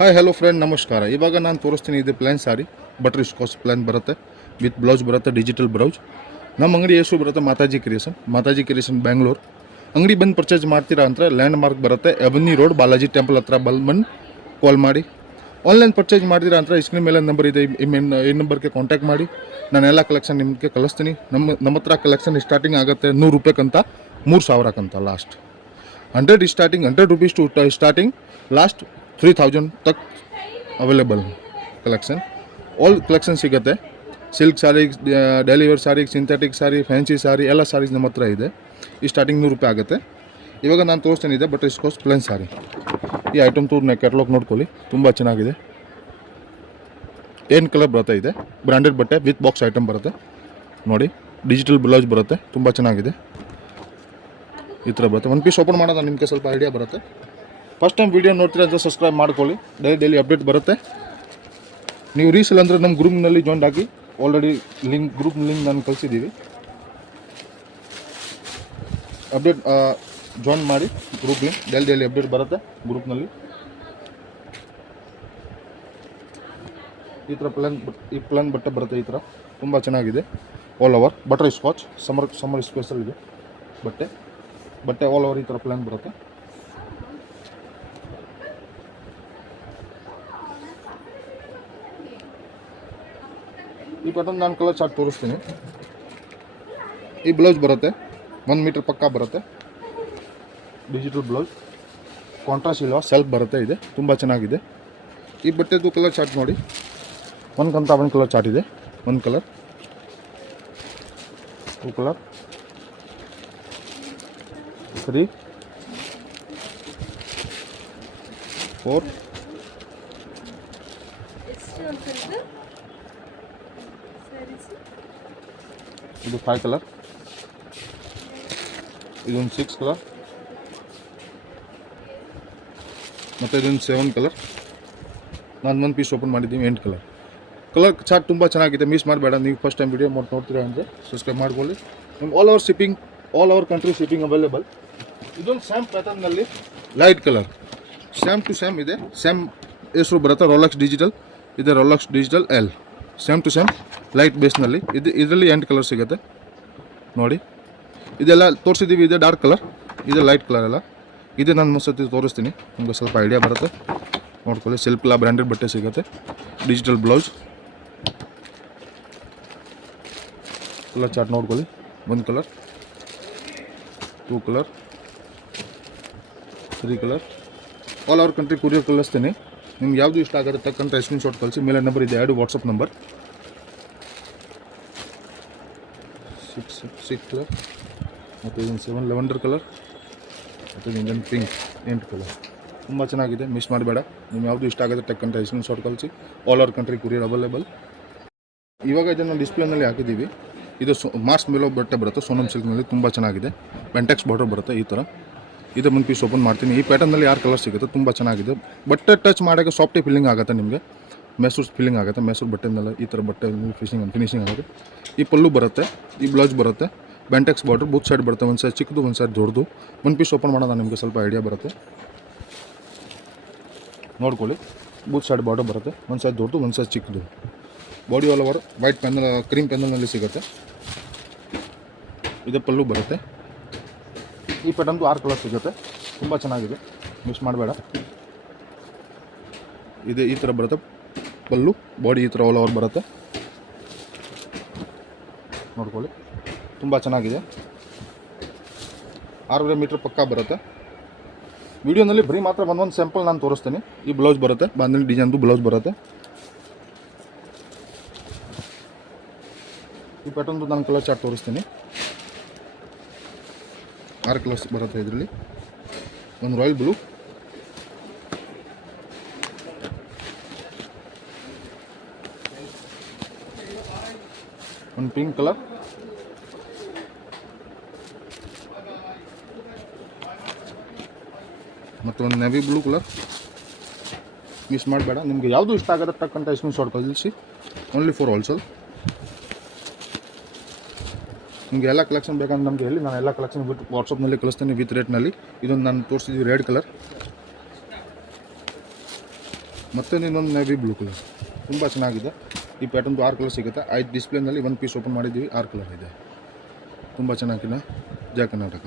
Hi hello friend ನಮಸ್ಕಾರ. ಇವಾಗ ನಾನು ತೋರಿಸ್ತೀನಿ ಇದು ಪ್ಲ್ಯಾನ್ ಸಾರಿ ಬಟರ್ ಸ್ಕಾಚ್ ಪ್ಲ್ಯಾನ್ ಬರುತ್ತೆ ವಿತ್ ಬ್ಲೌಸ್ ಬರುತ್ತೆ ಡಿಜಿಟಲ್ ಬ್ಲೌಸ್. ನಮ್ಮ ಅಂಗಡಿ ಹೆಸರು ಬರುತ್ತೆ ಮಾತಾಜಿ ಕ್ರಿಯೇಷನ್ ಬ್ಯಾಂಗ್ಳೂರು. ಅಂಗಡಿ ಬಂದು ಪರ್ಚೇಸ್ ಮಾಡ್ತೀರಾ ಅಂದರೆ ಲ್ಯಾಂಡ್ ಮಾರ್ಕ್ ಬರುತ್ತೆ ಎವನಿ ರೋಡ್ ಬಾಲಾಜಿ ಟೆಂಪಲ್ ಹತ್ರ ಬಂದು ಕಾಲ್ ಮಾಡಿ. ಆನ್ಲೈನ್ ಪರ್ಚೇಸ್ ಮಾಡ್ತೀರಾ ಅಂದರೆ ಸ್ಕ್ರೀನ್ ಮೇಲೆ ನಂಬರ್ ಇದೆ, ಈ ನಂಬರ್ಗೆ ಕಾಂಟ್ಯಾಕ್ಟ್ ಮಾಡಿ. ನಾನು ಎಲ್ಲ ಕಲೆಕ್ಷನ್ ನಿಮಗೆ ಕಳಿಸ್ತೀನಿ. ನಮ್ಮ ಹತ್ರ ಕಲೆಕ್ಷನ್ ಸ್ಟಾರ್ಟಿಂಗ್ ಆಗುತ್ತೆ 100 ರೂಪಾಯಿಗಂತ 3000 last. 100 rupees to starting, last 3000 तक अवेलेबल कलेक्शन. ऑल कलेक्शन ಸಿಗುತ್ತೆ. ಸಿಲ್ಕ್ ಸಾರಿ, ಡೈಲಿ ವೇರ್ ಸಾರಿ, ಸಿಂಥೆಟಿಕ್ ಸಾರಿ, ಫ್ಯಾನ್ಸಿ ಸಾರಿ ಎಲ್ಲ ಸಾರೀಸ್ ನಮ್ಮ ಹತ್ರ ಇದೆ. ಈ ಸ್ಟಾರ್ಟಿಂಗ್ 100 ರೂಪಾಯಿ ಆಗುತ್ತೆ. ಇವಾಗ ನಾನು ತೋರಿಸ್ತೀನಿ ಇದೆ ಬಟರ್ ಸ್ಕಾಚ್ ಪ್ಲೇನ್ ಸಾರಿ. ಈ ಐಟಮ್ ತೂರ್ನ ಕ್ಯಾಟಲಾಗ್ ನೋಡ್ಕೊಳ್ಳಿ, ತುಂಬ ಚೆನ್ನಾಗಿದೆ. ಏನು ಕಲರ್ ಬರುತ್ತೆ ಇದೆ, ಬ್ರ್ಯಾಂಡೆಡ್ ಬಟ್ಟೆ ವಿತ್ ಬಾಕ್ಸ್ ಐಟಮ್ ಬರುತ್ತೆ ನೋಡಿ. ಡಿಜಿಟಲ್ ಬ್ಲೌಸ್ ಬರುತ್ತೆ, ತುಂಬ ಚೆನ್ನಾಗಿದೆ. ಈ ಥರ ಬರುತ್ತೆ. ಒಂದು ಪೀಸ್ ಓಪನ್ ಮಾಡೋದು ನಿಮಗೆ ಸ್ವಲ್ಪ ಐಡಿಯಾ ಬರುತ್ತೆ. ಫಸ್ಟ್ ಟೈಮ್ ವೀಡಿಯೋ ನೋಡ್ತೀರಾ ಅಂತ ಸಬ್ಸ್ಕ್ರೈಬ್ ಮಾಡ್ಕೊಳ್ಳಿ. ಡೈಲಿ ಅಪ್ಡೇಟ್ ಬರುತ್ತೆ. ನೀವು ರೀಸೆಲ್ ಅಂದರೆ ನಮ್ಮ ಗ್ರೂಪ್ನಲ್ಲಿ ಜಾಯಿನ್ ಆಗಿ. ಆಲ್ರೆಡಿ ಗ್ರೂಪ್ ಲಿಂಕ್ ನಾನು ಕಳಿಸಿದ್ದೀವಿ. ಅಪ್ಡೇಟ್ ಜಾಯಿನ್ ಮಾಡಿ ಗ್ರೂಪ್ ಲಿಂಕ್. ಡೈಲಿ ಅಪ್ಡೇಟ್ ಬರುತ್ತೆ ಗ್ರೂಪ್ನಲ್ಲಿ. ಈ ಥರ ಪ್ಲಾನ್ ಬಟ್ಟೆ ಬರುತ್ತೆ. ಈ ಥರ ತುಂಬ ಚೆನ್ನಾಗಿದೆ. All over butter scotch summer special ಇದೆ ಬಟ್ಟೆ ಆಲ್ ಓವರ್ ಈ ಥರ ಪ್ಲಾನ್ ಬರುತ್ತೆ. ಈ ಪ್ಯಾಟರ್ನ್ ನಾನು ಕಲರ್ ಚಾರ್ಟ್ ತೋರಿಸ್ತೀನಿ. ಈ ಬ್ಲೌಸ್ ಬರುತ್ತೆ 1 ಮೀಟರ್ ಪಕ್ಕ ಬರುತ್ತೆ. ಡಿಜಿಟಲ್ ಬ್ಲೌಸ್, ಕಾಂಟ್ರಾಸ್ಟ್ ಇಲ್ಲ, ಸೆಲ್ಫ್ ಬರುತ್ತೆ. ಇದೆ ತುಂಬ ಚೆನ್ನಾಗಿದೆ. ಈ ಬಟ್ಟೆದು ಕಲರ್ ಚಾರ್ಟ್ ನೋಡಿ. ಒಂದು ಕಲರ್ ಚಾರ್ಟ್ ಇದೆ. 1 ಕಲರ್, 2 ಕಲರ್, 3, 4, ಇದು 5 ಕಲರ್, ಇದೊಂದು 6 ಕಲರ್, ಮತ್ತು ಇದೊಂದು 7 ಕಲರ್. ನಾನು 1 ಪೀಸ್ ಓಪನ್ ಮಾಡಿದ್ದೀನಿ 8 ಕಲರ್. ಕಲರ್ ಚಾರ್ಟ್ ತುಂಬ ಚೆನ್ನಾಗಿದೆ, ಮಿಸ್ ಮಾಡಬೇಡ. ನೀವು ಫಸ್ಟ್ ಟೈಮ್ ವಿಡಿಯೋ ನೋಡ್ತೀರಾ ಅಂದರೆ ಸಬ್ಸ್ಕ್ರೈಬ್ ಮಾಡ್ಕೊಳ್ಳಿ. ನಿಮ್ಗೆ all over country shipping available. ಇದೊಂದು ಸ್ಯಾಮ್ ಪ್ಯಾಟರ್ನಲ್ಲಿ light colour, same to same ಇದೆ. ಸ್ಯಾಮ್ ಹೆಸರು ಬರುತ್ತೆ ರೋಲಕ್ಸ್ ಡಿಜಿಟಲ್. ಇದೆ Rolex digital L. Same to same light ಬೇಸ್ನಲ್ಲಿ ಇದರಲ್ಲಿ 8 ಕಲರ್ ಸಿಗುತ್ತೆ ನೋಡಿ. ಇದೆಲ್ಲ ತೋರಿಸಿದ್ದೀವಿ. ಇದೆ ಡಾರ್ಕ್ ಕಲರ್, ಇದೆ ಲೈಟ್ ಕಲರ್ ಎಲ್ಲ. ಇದೆ ನಾನು ಮಸ್ತಿ ತೋರಿಸ್ತೀನಿ, ನಿಮಗೆ ಸ್ವಲ್ಪ ಐಡಿಯಾ ಬರುತ್ತೆ. ನೋಡ್ಕೊಳ್ಳಿ. ಸಿಲ್ಕ್ ಬ್ರ್ಯಾಂಡೆಡ್ ಬಟ್ಟೆ ಸಿಗುತ್ತೆ. Digital blouse. ಕಲರ್ ಚಾರ್ಟ್ ನೋಡ್ಕೊಳ್ಳಿ. 1 colour, 2 colour, 3 colour. All over country courier ಕಳಿಸ್ತೀನಿ. ನಿಮ್ಗೆ ಯಾವುದು ಇಷ್ಟ ಆಗುತ್ತೆ ತಕ್ಕಂಥ ಸ್ಕ್ರೀನ್ಶಾಟ್ ಕಳಿಸಿ. ಮೇಲೆ ನಂಬರ್ ಇದೆ, 2 ವಾಟ್ಸಪ್ ನಂಬರ್. 6 ಕಲರ್, ಮತ್ತು ಇದೊಂದು 7 ಲೆವೆಂಡರ್ ಕಲರ್, ಮತ್ತು ಇದೊಂದು ಪಿಂಕ್ 8 ಕಲರ್. ತುಂಬ ಚೆನ್ನಾಗಿದೆ, ಮಿಸ್ ಮಾಡಬೇಡ. ನಿಮ್ಗೆ ಯಾವುದು ಇಷ್ಟ ಆಗುತ್ತೆ ತಕ್ಕಂಥ ಸ್ಕ್ರೀನ್ಶಾಟ್ ಕಳಿಸಿ. All over country courier available. ಇವಾಗ ಇದನ್ನು ಡಿಸ್ಪ್ಲೇನಲ್ಲಿ ಹಾಕಿದ್ದೀವಿ. ಇದು ಮಾರ್ಸ್ ಮೇಲೋ ಬಟ್ಟೆ ಬರುತ್ತೆ ಸೋನಮ್ ಸಿಲ್ಕ್ನಲ್ಲಿ, ತುಂಬ ಚೆನ್ನಾಗಿದೆ. ಪೆಂಟೆಕ್ಸ್ ಬಾರ್ಡರ್ ಬರುತ್ತೆ ಈ ಥರ. ಇದು 1 ಪೀಸ್ ಓಪನ್ ಮಾಡ್ತೀನಿ. ಈ ಪ್ಯಾಟರ್ನಲ್ಲಿ 6 ಕಲರ್ ಸಿಗುತ್ತೆ, ತುಂಬ ಚೆನ್ನಾಗಿದೆ. ಬಟ್ಟೆ ಟಚ್ ಮಾಡೋಕ್ಕೆ ಸಾಫ್ಟಿ ಫೀಲಿಂಗ್ ಆಗುತ್ತೆ ನಿಮಗೆ. ಮೈಸೂರು ಫೀಲಿಂಗ್ ಆಗುತ್ತೆ. ಮೈಸೂರು ಬಟ್ಟೆನೆಲ್ಲ ಈ ಥರ ಬಟ್ಟೆ ಫಿನಿಶಿಂಗ್ ಆಗುತ್ತೆ. ಈ ಪಲ್ಲು ಬರುತ್ತೆ, ಈ ಬ್ಲೌಸ್ ಬರುತ್ತೆ. ಬೆಂಟೆಕ್ಸ್ ಬಾರ್ಡರ್ ಬೂತ್ ಸೈಡ್ ಬರುತ್ತೆ. ಒಂದು ಸೈಡ್ ಚಿಕ್ಕದು, ಒಂದು ಸೈಡ್ ದೊಡ್ಡದು. 1 ಪೀಸ್ ಓಪನ್ ಮಾಡೋದು ನಿಮಗೆ ಸ್ವಲ್ಪ ಐಡಿಯಾ ಬರುತ್ತೆ. ನೋಡ್ಕೊಳ್ಳಿ. ಬೂತ್ ಸೈಡ್ ಬಾರ್ಡರ್ ಬರುತ್ತೆ. ಒಂದು ಸೈಡ್ ದೊಡ್ಡದು, ಒಂದು ಸೈಡ್ ಚಿಕ್ಕದು. Body all over white panel, cream ಪೆನ್ನಲ್ನಲ್ಲಿ ಸಿಗುತ್ತೆ. ಇದು ಪಲ್ಲು ಬರುತ್ತೆ. ಈ ಪ್ಯಾಟರ್ನ್ದು 6 ಕಲರ್ ಸಿಗುತ್ತೆ, ತುಂಬ ಚೆನ್ನಾಗಿದೆ, ಮಿಸ್ ಮಾಡಬೇಡ. ಇದೆ ಈ ಥರ ಬರುತ್ತೆ ಪಲ್ಲು. ಬಾಡಿ ಈ ಥರ ಆಲ್ ಓವರ್ ಬರುತ್ತೆ. ನೋಡ್ಕೊಳ್ಳಿ, ತುಂಬ ಚೆನ್ನಾಗಿದೆ. 6.5 ಮೀಟ್ರ್ ಪಕ್ಕ ಬರುತ್ತೆ. ವಿಡಿಯೋನಲ್ಲಿ ಬರೀ ಮಾತ್ರ ಒಂದೊಂದು ಸ್ಯಾಂಪಲ್ ನಾನು ತೋರಿಸ್ತೀನಿ. ಈ ಬ್ಲೌಸ್ ಬರುತ್ತೆ, ಬಾಂಧಣಿ ಡಿಸೈನ್ದು ಬ್ಲೌಸ್ ಬರುತ್ತೆ. ಈ ಪ್ಯಾಟರ್ನ್ದು ನಾನು ಕಲರ್ ಚಾರ್ಟ್ ತೋರಿಸ್ತೀನಿ. 6 ಕಲರ್ಸ್ ಬರುತ್ತೆ ಇದರಲ್ಲಿ. ಒಂದು ರಾಯಲ್ ಬ್ಲೂ, ಒಂದು ಪಿಂಕ್ ಕಲರ್, ಮತ್ತು ಒಂದು ನೆವಿ ಬ್ಲೂ ಕಲರ್. ಮಿಸ್ ಮಾಡಬೇಡ. ನಿಮಗೆ ಯಾವುದು ಇಷ್ಟ ಆಗುತ್ತೆ ತಕ್ಕಂಥ ಸ್ಕ್ರೀನ್ಶಾಟ್ ಕಳಿಸಿ. Only for wholesale. ನಿಮಗೆ ಎಲ್ಲ ಕಲೆಕ್ಷನ್ ಬೇಕಂದ್ರೆ ನಮಗೆ ಹೇಳಿ, ನಾನು ಎಲ್ಲ ಕಲೆಕ್ಷನ್ ಬಿಟ್ಟು ವಾಟ್ಸಪ್ನಲ್ಲಿ ಕಳಿಸ್ತೀನಿ ವಿತ್ ರೇಟ್ನಲ್ಲಿ. ಇದೊಂದು ನಾನು ತೋರಿಸಿದ್ದೀವಿ ರೆಡ್ ಕಲರ್. ಮತ್ತು ಇನ್ನೊಂದು ನೇವಿ ಬ್ಲೂ ಕಲರ್ ತುಂಬ ಚೆನ್ನಾಗಿದೆ. ಈ ಪ್ಯಾಟರ್ನ್ದು 6 ಕಲರ್ ಸಿಗುತ್ತೆ. 5 ಡಿಸ್ಪ್ಲೇನಲ್ಲಿ 1 ಪೀಸ್ ಓಪನ್ ಮಾಡಿದ್ದೀವಿ, 6 ಕಲರ್ ಇದೆ. ತುಂಬ ಚೆನ್ನಾಗಿನ ಜಯ ಕರ್ನಾಟಕ.